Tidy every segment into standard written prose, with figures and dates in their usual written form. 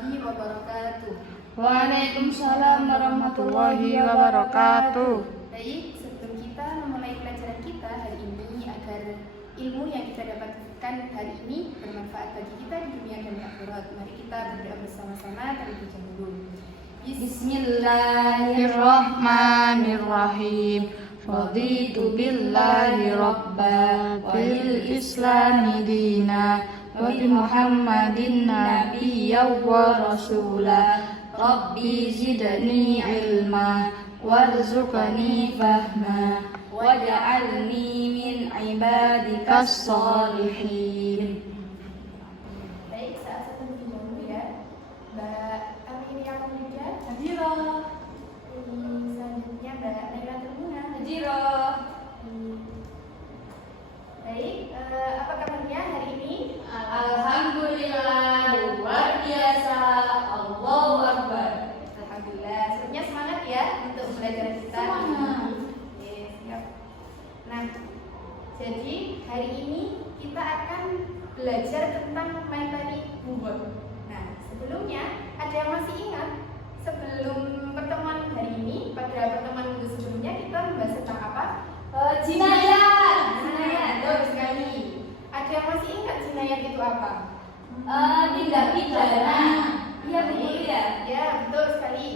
warahmatullahi wabarakatuh. Waalaikumsalam warahmatullahi wabarakatuh. Baik, sebelum kita memulai pelajaran kita hari ini, agar ilmu yang kita dapatkan hari ini bermanfaat bagi kita di dunia dan akhirat, mari kita berdoa bersama-sama terlebih dahulu. Bismillahirrahmanirrahim. Raditu billahi rabba wa bil islami dina wa bi Muhammadin nabiyya wa rasula. Rabbi zidni ilma warzuqni fahma waj'alni min ibadikas sholihin. Baik, saat terlebih dahulu ya, Mbak Amelia Pemuda Hajiro, selanjutnya Mbak Naila Termuna. Hajiro. Baik, apa kabarnya hari ini? Alhamdulillah, luar biasa. Allahu Akbar. Alhamdulillah, sebenarnya semangat ya untuk belajar kita. Semangat. Oke, siap. Nah, jadi hari ini kita akan belajar tentang materi bubur. Nah, sebelumnya ada yang masih ingat sebelum pertemuan hari ini, pada pertemuan minggu sebelumnya kita membahas tentang apa? Jinayat. Jinayat, betul sekali. Ada yang masih ingat jinayat itu apa? Tindak pidana. Iya betul ya. Ya, betul sekali.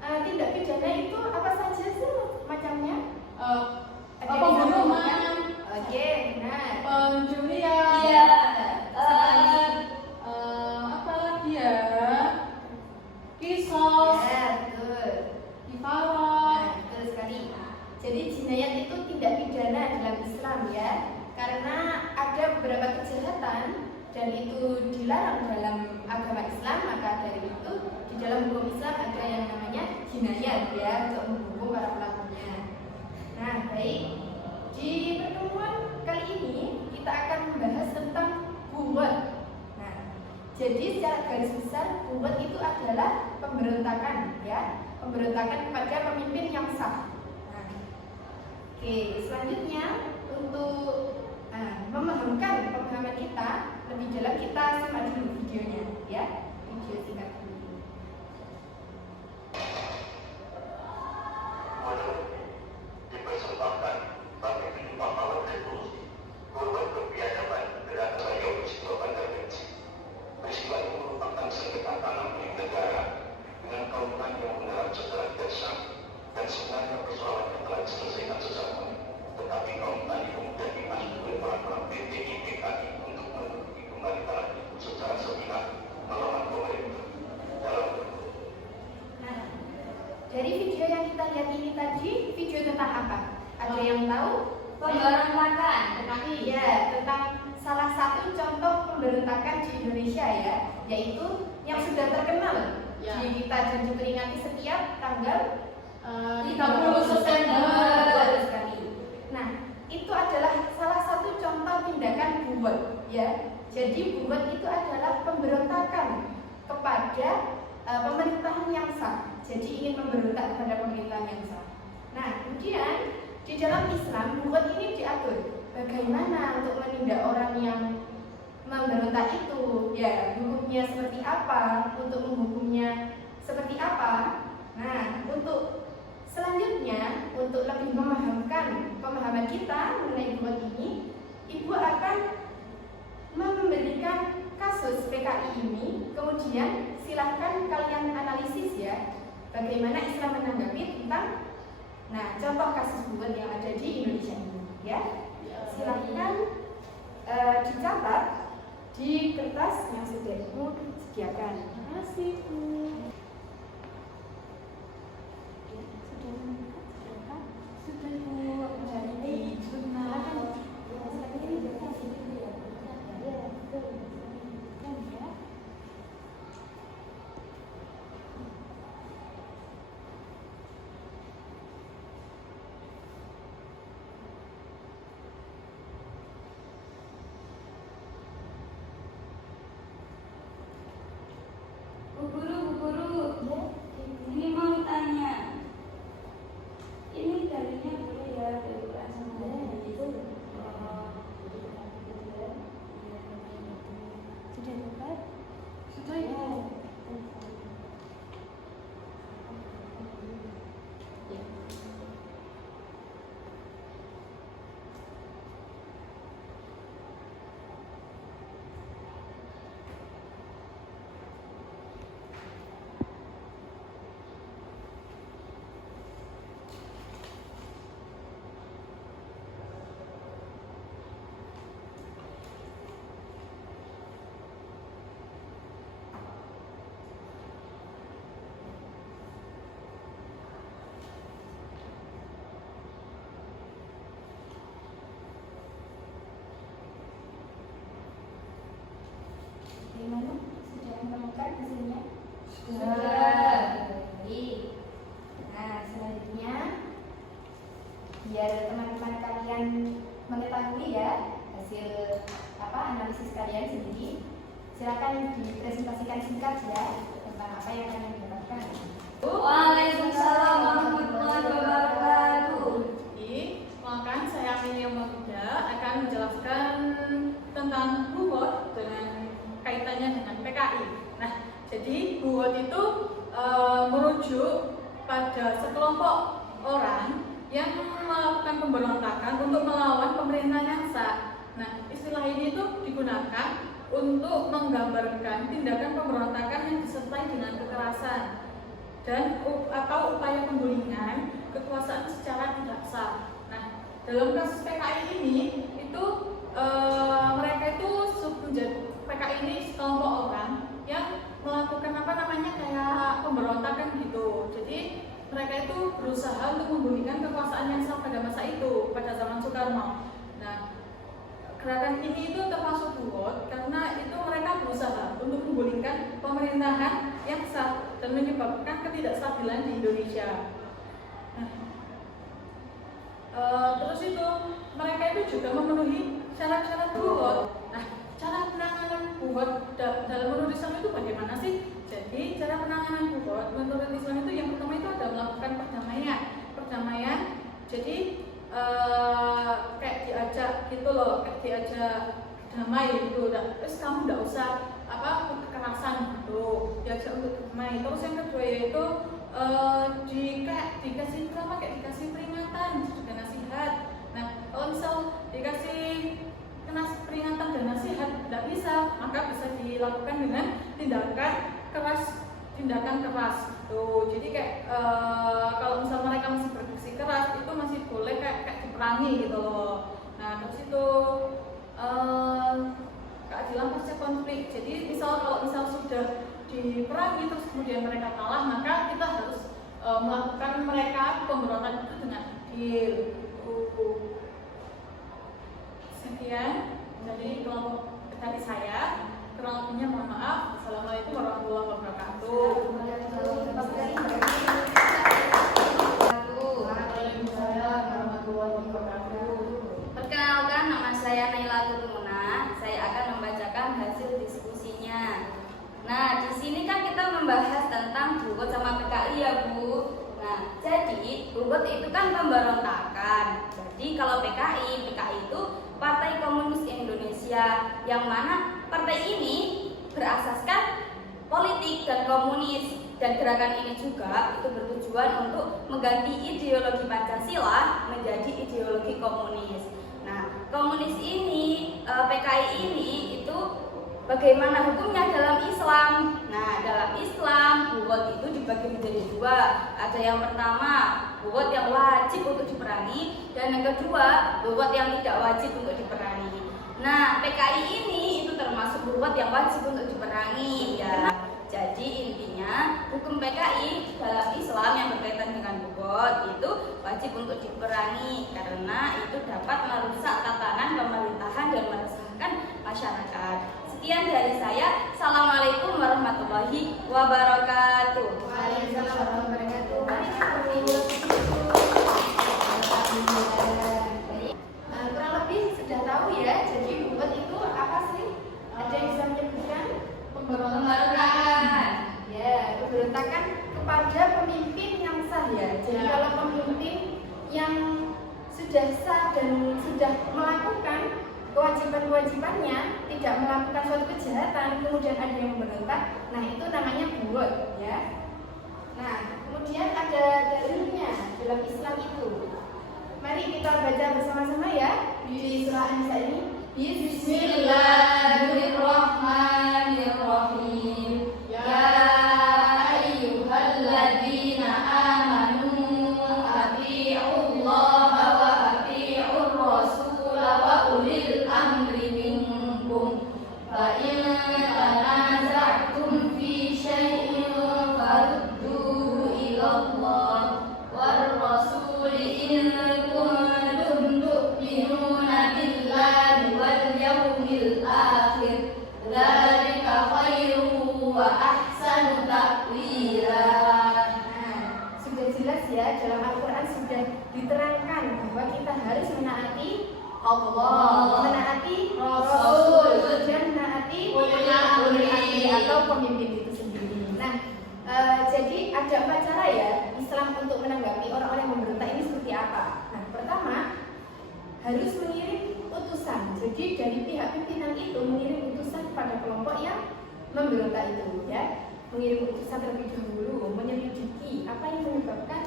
Tindak pidana itu apa saja sih macamnya? Ada yang Pembunuhan. Oke, benar. Pencurian. Iya. Apa lagi ya? Kisos. Ya, betul. Kifarah. Nah, betul sekali. Jadi jinayat itu tindak pidana dalam Islam ya, karena ada beberapa kejahatan dan itu dilarang dalam agama Islam, maka dari itu di dalam hukum Islam ada yang namanya jinayat ya, untuk menghukum para pelakunya. Nah, baik, di pertemuan kali ini kita akan membahas tentang buwat. Nah, jadi secara garis besar buwat itu adalah pemberontakan ya, pemberontakan kepada pemimpin yang sah. Nah, oke, selanjutnya untuk memahamkan pemahaman kita lebih dalam, kita simak dulu videonya ya, video singkat dulu. Dipersembahkan bagi penyumbang awal revolusi, korban berbiadaban gerakan saya peristiwa Bandar Benci. Peristiwa itu merupakan sengketa tanah milik negara dengan kawanan yang mendalam secara tidak sah, dan sebenarnya persoalan yang telah diselesaikan sejak dulu. Tetapi kaum tani kemudian dimasuk oleh para PTI PKI untuk menduduki kembali tanah itu secara sepihak melawan pemerintah. Nah, dari video yang kita lihat ini tadi, video tentang apa? Ada yang tahu? Pemberontakan. Iya, tentang salah satu contoh pemberontakan di Indonesia ya, yaitu yang sudah terkenal Ya. di kita dan diperingati setiap tanggal 30 September. Betul sekali. Nah, itu adalah salah satu contoh tindakan buwat ya. Jadi buwat itu adalah pemberontakan kepada pemerintahan yang sah. Jadi ingin memberontak kepada pemerintahan yang sah. Nah, kemudian di dalam Islam buwat ini diatur bagaimana untuk menindak orang yang memberontak itu, ya hukumnya seperti apa, untuk menghukumnya seperti apa. Nah, untuk selanjutnya, untuk lebih memahamkan pemahaman kita mengenai buwat ini, Ibu akan memberikan kasus PKI ini, kemudian silahkan kalian analisis ya, bagaimana Islam menanggapi tentang contoh kasus buwat yang ada di Indonesia ini ya. Silahkan dicatat di kertas yang sudah Ibu sediakan. Terima kasih Bu. Bu guru, kan hasilnya? Sudah. Nah, selanjutnya biar teman-teman kalian mengetahui ya hasil analisis kalian sendiri, silakan dipresentasikan singkat ya tentang apa yang kalian dapatkan. Waalaikumsalam warahmatullahi wabarakatuh. Maka saya Amelia Mabuda akan menjelaskan tentang buwot dengan kaitannya dengan PKI. Nah, jadi buwot itu merujuk pada sekelompok orang yang melakukan pemberontakan untuk melawan pemerintah yang sah. Nah, istilah ini itu digunakan untuk menggambarkan tindakan pemberontakan yang disertai dengan kekerasan dan atau upaya penggulingan kekuasaan secara tidak sah. Nah, dalam kasus PKI ini itu mereka itu PKI ini sekelompok orang yang melakukan kayak pemberontakan gitu. Jadi mereka itu berusaha untuk menggulingkan kekuasaan yang sah pada masa itu, pada zaman Soekarno. Nah, gerakan ini itu termasuk buwot karena itu mereka berusaha untuk menggulingkan pemerintahan yang sah dan menyebabkan ketidakstabilan di Indonesia. Nah, terus itu mereka itu juga memenuhi syarat-syarat buwot. Nah, cara penanganan buwot dalam menurut Islam itu bagaimana sih? Jadi cara penanganan buwot menurut Islam itu yang pertama itu ada melakukan perdamaian. Jadi kayak diajak gitu loh, kayak diajak damai gitu. Terus kamu nggak usah kekerasan gitu, diajak untuk damai. Terus yang kedua yaitu dikasih dikasih peringatan juga nasihat. Nah, kalau misal dikasih peringatan dan nasihat tidak bisa, maka bisa dilakukan dengan tindakan keras tuh. Jadi kayak kalau misal mereka masih berdiksi keras itu masih boleh kayak diperangi gitu loh. Nah, terus itu keadilan pasca konflik. Jadi kalau misal sudah diperangi terus kemudian mereka kalah, maka kita harus melakukan mereka pemberontakan itu dengan adil. Sekian dari kelompok dari saya. Kurang lebihnya mohon maaf. Assalamualaikum warahmatullahi wabarakatuh. Waalaikumsalam warahmatullahi wabarakatuh. Perkenalkan, nama saya Naila Turmuna. Saya akan membacakan hasil diskusinya. Nah, di sini kan kita membahas tentang buwot sama PKI ya, Bu. Nah, jadi buwot itu kan pemberontakan. Jadi kalau PKI itu Partai Komunis Indonesia, yang mana partai ini berasaskan politik dan komunis, dan gerakan ini juga itu bertujuan untuk mengganti ideologi Pancasila menjadi ideologi komunis. Nah, komunis ini, PKI ini itu bagaimana hukumnya dalam Islam? Nah, dalam Islam buwot itu dibagi menjadi dua. Ada yang pertama, buwot yang wajib untuk diperangi, dan yang kedua, buwot yang tidak wajib untuk diperangi. Nah, PKI ini itu termasuk buwot yang wajib untuk diperangi ya. Jadi intinya hukum PKI dalam Islam yang berkaitan dengan buwot itu wajib untuk diperangi karena itu dapat merusak tatanan pemerintahan dan meresahkan masyarakat. Sekian dari saya. Assalamualaikum warahmatullahi wabarakatuh. Waalaikumsalam warahmatullahi wabarakatuh. Kurang lebih sudah tahu ya. Jadi buwot itu apa sih? Ada yang bisa menyebutkan? Pemberontakan. Ya, pemberontakan kepada pemimpin yang sah ya. Jadi kalau pemimpin yang sudah sah dan sudah melakukan kewajiban-kewajibannya, tidak melakukan suatu kejahatan, kemudian ada yang memberontak, nah itu namanya buwot ya. Nah, kemudian ada dalilnya dalam Islam itu. Mari kita baca bersama-sama ya di surah An-Nisa ini. Bismillahirrahmanirrahim. Ya ayyuhalladzina amanu atii'ullaha wa atii'ur rasul wa ulil amri minkum. Fa in tanaza'tum fi syai'in farudduhu ila Allah war rasul in kuntum tu'minuna billahi wal yawmil akhir. Dzalika khairun wa Allah, menaati Rasul, dan menaati ulil amri atau pemimpin itu sendiri. Nah, jadi ada 4 cara ya Islam untuk menanggapi orang-orang yang memberontak ini seperti apa. Nah, pertama harus mengirim utusan. Jadi dari pihak pimpinan itu mengirim utusan kepada kelompok yang memberontak itu, ya. Mengirim utusan terlebih dahulu, menyelidiki apa yang menyebabkan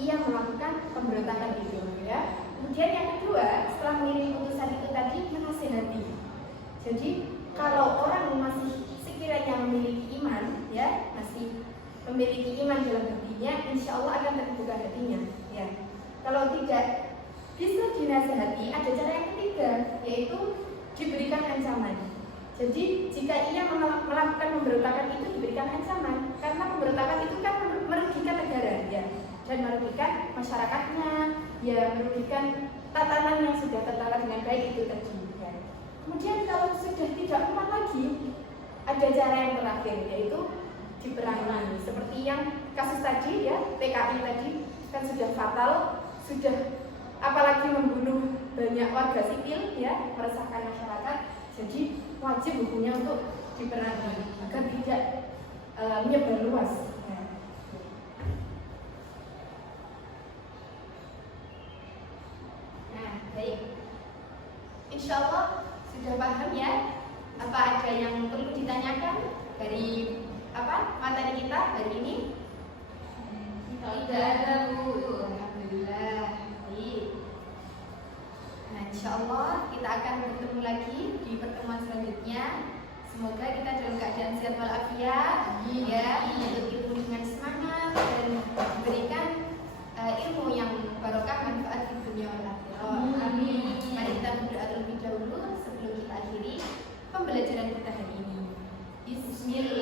ia melakukan pemberontakan itu, ya. Kemudian yang kedua, setelah mengirim utusan itu tadi menasihati. Jadi kalau orang masih sekiranya memiliki iman, ya, masih memiliki iman dalam hatinya, insya Allah akan terbuka hatinya, ya. Kalau tidak bisa dinasihati, ada cara yang ketiga, yaitu diberikan ancaman. Jadi jika ia melakukan pemberontakan itu diberikan ancaman, karena pemberontakan itu kan merugikan negara, ya, dan merugikan masyarakatnya, ya, merugikan tatanan yang sudah tertata dengan baik itu tadi. Ya. Kemudian kalau sudah tidak kuat lagi, ada cara yang terakhir, yaitu diperangi. Seperti yang kasus tadi, ya, PKI tadi kan sudah fatal, sudah apalagi membunuh banyak warga sipil, ya, meresahkan masyarakat. Jadi wajib hukumnya untuk diperangi agar tidak menyebar luas. Ya. Nah, baik. Insya Allah sudah paham ya. Apa ada yang perlu ditanyakan dari materi kita hari ini? Tidak ada, Bu. Alhamdulillah. Baik. Nah, insya Allah kita akan bertemu lagi di pertemuan selanjutnya. Semoga kita dalam keadaan sehat walafiat, ya, untuk ilmu dengan semangat dan diberikan ilmu yang barokah manfaat di dunia wal akhirah. Amin. Mari kita berdoa terlebih dahulu sebelum kita akhiri pembelajaran kita hari ini. Bismillah.